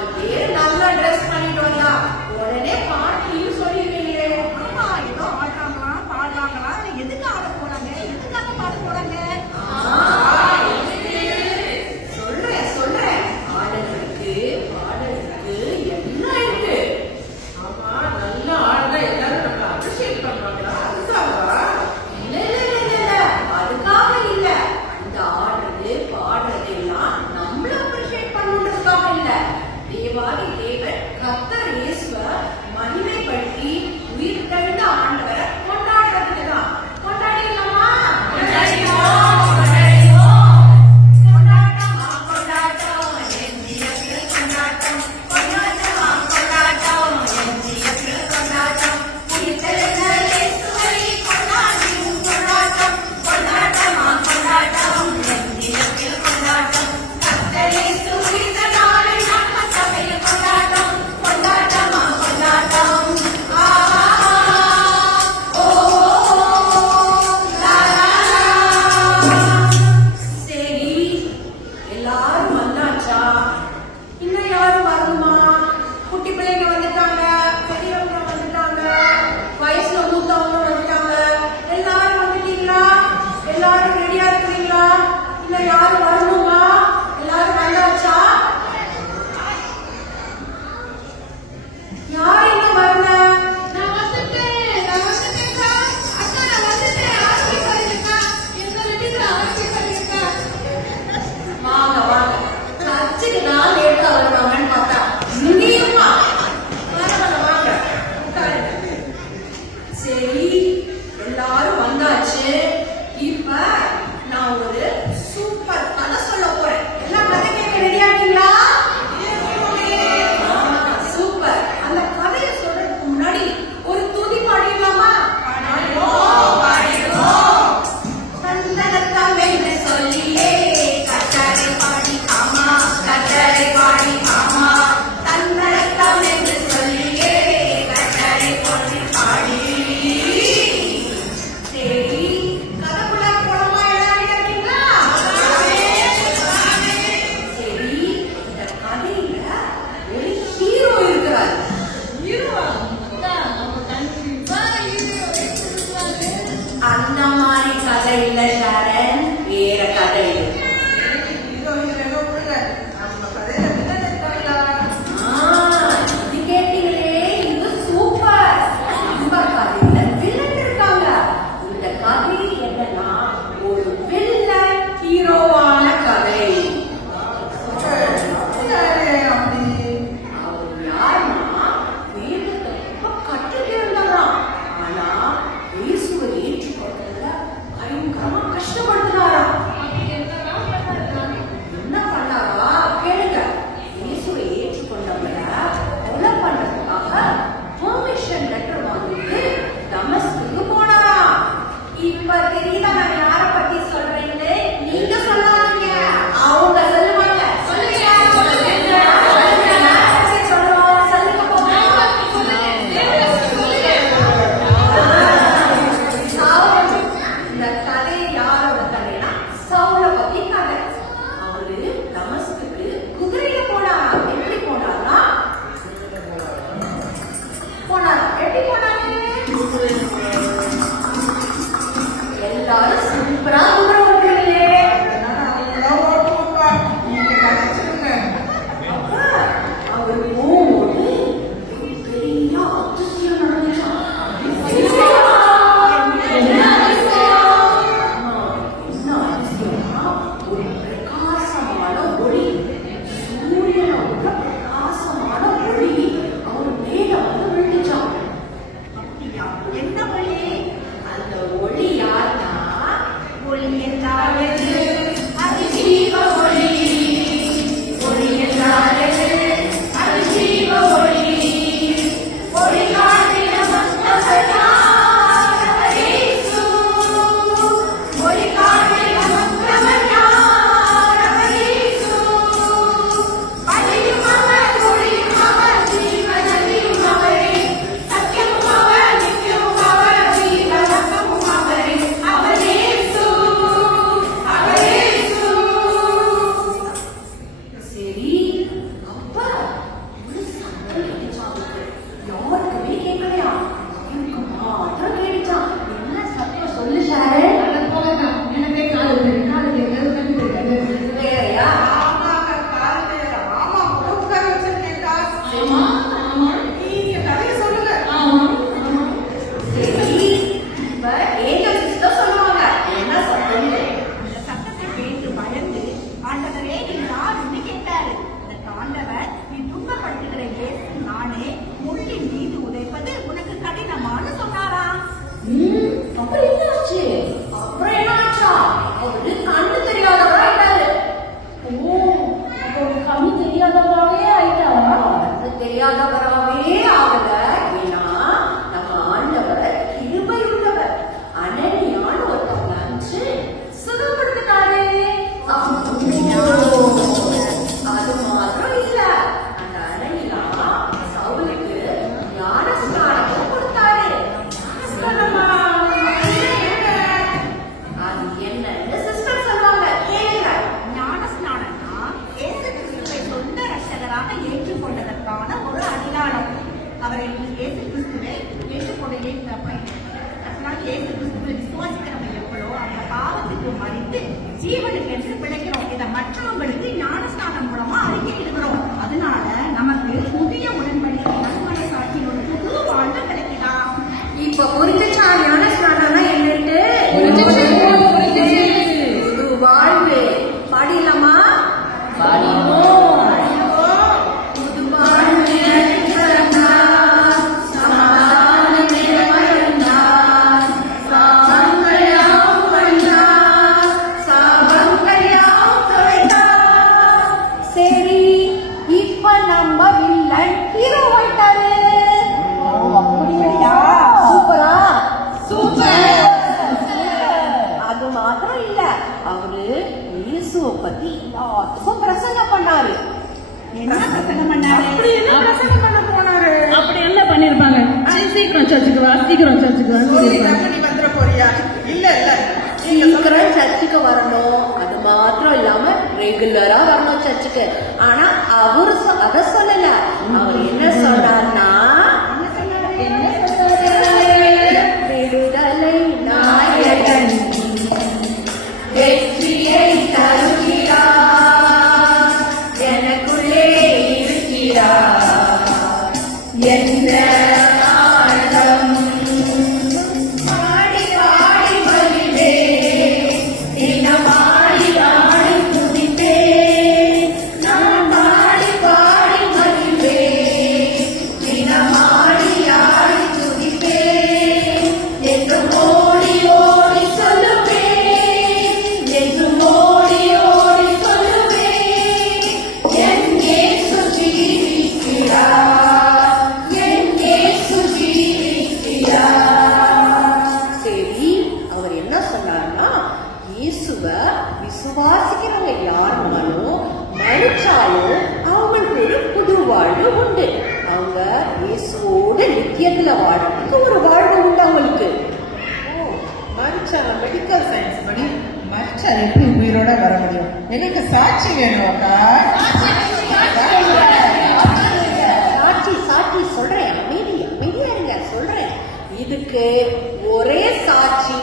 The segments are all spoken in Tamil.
4 பேர் நல்லா ட்ரெஸ் பண்ணிட்டு வந்தா உடனே பார்ட்டின்னு சொல்லிருக்கீங்களே. ஆமா, ஏதோ ஆடுறாங்களா பாடுறாங்களா, எதுக்கு ஆட போறாங்க, எதுக்காக பாட போறாங்க? சொல்றேன் ஆடலுக்கு எல்லாம் இருக்கு. ஆமா, நல்லா ஆடுனா எல்லாரும் நம்ம அப்ரிஷியேட் பண்றாங்களா? அதுக்காகவா? இல்ல அதுக்காக இல்ல. இந்த ஆடுறது பாடுறது எல்லாம் நம்மள அப்ரிஷியேட் பண்ணணுன்றதுக்காக இல்ல. தேவா வைப்பது உனக்கு கடினமானு சொன்னாரா? அப்புறம் என்னாச்சு? அப்புறம் என்னாச்சா? அவரு கண்ணு தெரியாதவரா ஆயிட்டாரு. ஓ, அப்போ கண்ணு தெரியாதவராவே ஆயிட்டாரா? கண்ணு தெரியாதவராவே ஆகல. ஏன்னா நம்ம ஆண்டவர் கிருபை உள்ளவர். அனனியான்னு ஒருத்தவங்க அனுப்பிச்சு சுகப்படுத்திட்டாரு. அது மாத்திரம் இல்ல, அந்த அனனியா சவுலுக்கு ஞான ஸ்நானமும் கொடுத்தாரு. அது என்னன்னு சிஸ்டர் சொல்லுவாங்க, கேளுங்க. ஞான ஸ்நானம்னா இயேசு கிறிஸ்துவை சொந்த ரட்சகராக ஏற்றுக்கொண்டதற்கான ஒரு அடையாளம். அவரை இயேசு கிறிஸ்துவை ஏற்றுக்கொண்ட இயேசு கிறிஸ்துவை விசுவாசிக்கிற நம்ம எவ்வளோ அந்த பாவத்துக்கு மறித்து ஜீவனுக்கு என்று பிழைக்கிறோம். இதை மற்றவங்களுக்கு ஞான ஸ்நானம் மூலமா அறிக்கையிடுகிறோம். அதனால நமக்கு புதிய உடன்படிக்கை நன்மனை சாட்சி ஒரு புது வாழ்வு கிடைக்குதா? இப்ப புரிஞ்சுச்சா ஞான ஸ்நானம்னா என்னட்டு? புது வாழ்வு. பாடிடலாமா? புது வாழ்வு சரி, இப்ப நம்ம வில்லன் ஹீரோ ஆயிட்டாரு. அப்படியா? சூப்பரா? சூப்பர். அது மாத்திரம் இல்ல, அவரு இயேசுவை பத்தி எல்லாத்துக்கும் பிரசங்கம் பண்ணாரு. என்ன பிரசங்கம் பண்ணாரு? அப்படி என்ன பிரசங்கம் பண்ண போனாரு? அப்படி என்ன பண்ணிருப்பாங்க? சீக்கிரம் சர்ச்சுக்கு வா, சீக்கிரம் சர்ச்சுக்கு வா. நீ வந்துட போறியா? இல்ல இல்ல, சீக்கிரம் சர்ச்சுக்கு வரணும். அது மாத்திரம் இல்லாம ரெகுலரா வரணும் சர்ச்சுக்கு. ஆனா அவரு அத சொல்லல. அவர் என்ன சொன்னார்னா, விடுதலை நாயகன் வெற்றியை தருகிறார், எனக்குள்ளே இருக்கிறார் என்ற ஆழம். பாடி பாடி வருவே, தினமாடி ஆடி துதிப்பே, நான் பாடி பாடி வருவே, தினமாடி ஆடி துதிப்பே, என்று ஓடி ஓடி சொல்லுவே, என்று ஓடி ஓடி சொல்லுவே, என் இயேசு ஜீவிக்கிறார், என் இயேசு ஜீவிக்கிறார். சரி, அவர் என்ன சொன்னார்னா, இயேசுவ விசுவாசிக்கிறவங்க யாருனாலும் மரிச்சாலும் அவங்களுக்கு ஒரு புது வாழ்வு உண்டு. அவங்க இயேசுவோட நித்தியத்துல வாழ்றதுக்கு ஒரு வாழ்வு உண்டு அவங்களுக்கு. மரிச்சா மெடிக்கல் சயின்ஸ் படி மரிச்சா எப்படி உயிரோட வர முடியும்? எனக்கு சாட்சி வேணும் அக்கா. சாட்சி சாட்சி சொல்றேன், அமைதியா இருங்க, சொல்றேன். இதுக்கு ஒரே சாட்சி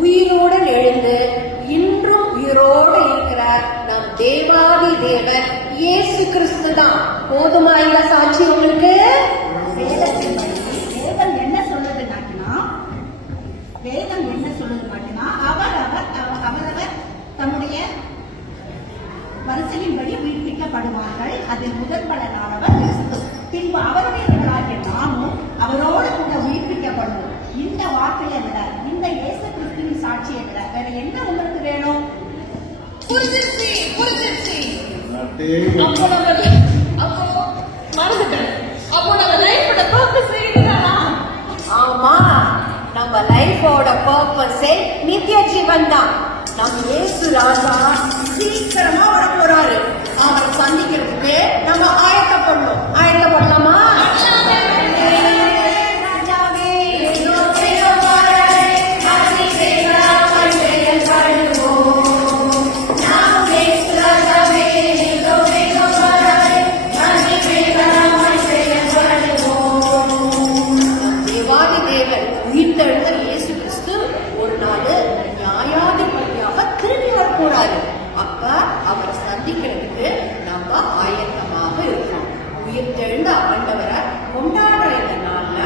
உயிரோட எழுந்து இன்றும் உயிரோடு இருக்கிற நம் தேவாதி தேவன் இயேசு கிறிஸ்து தான். போதுமா இல்ல சாட்சி உங்களுக்கு? வேதம் என்ன சொல்லுதுன்னா அவரவர் தம்முடைய வரிசையின்படி உயிர்ப்பிக்கப்படுவார்கள். அதில் முதல் பலனானவர் கிறிஸ்து. பின்பு அவருடையவர்களாகிய நாமும் அவரோடு கூட உயிர்ப்பிக்கப்படுவோம். இந்த வார்த்தையை விட, இந்த இயேசு கிறிஸ்துவின் சாட்சியை விட வேற என்ன உங்களுக்கு வேணும்? புரிஞ்சிருச்சு. ஆமா, நம்ம லைஃபோட பர்பஸே நித்திய ஜீவன் தான். நம்ம இயேசு ராஜா சீக்கிரமா வர போறாரு. அவரை சந்திக்கிறதுக்கு நம்ம ஆயத்தப்படணும். ஆயத்தப்படலாமா? உயிர்த்தெழுந்த இயேசு கிறிஸ்து ஒரு நாள் நியாயாதிபதியாக திரும்பி வர போறாரு. அப்ப அவரை சந்திக்கிறதுக்கு நம்ம ஆயத்தமாக இருக்கணும். உயிர்த்தெழுந்த ஆண்டவரை கொண்டாடுற இந்த நாள்ல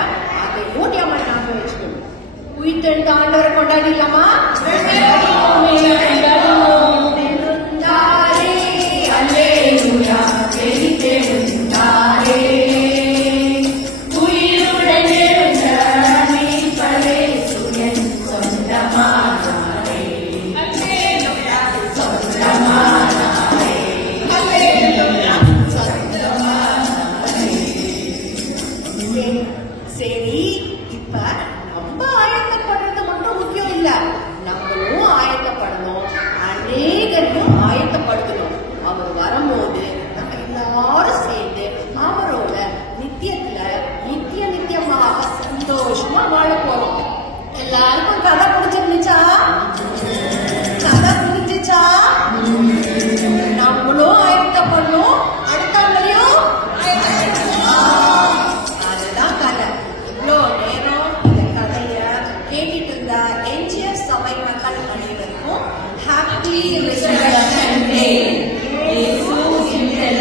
அதையும் நம்ம ஞாபகம் வச்சுக்கணும். உயிர்த்தெழுந்த ஆண்டவரை கொண்டாடிடலாமா? உயிருடன்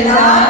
எல்லாரும்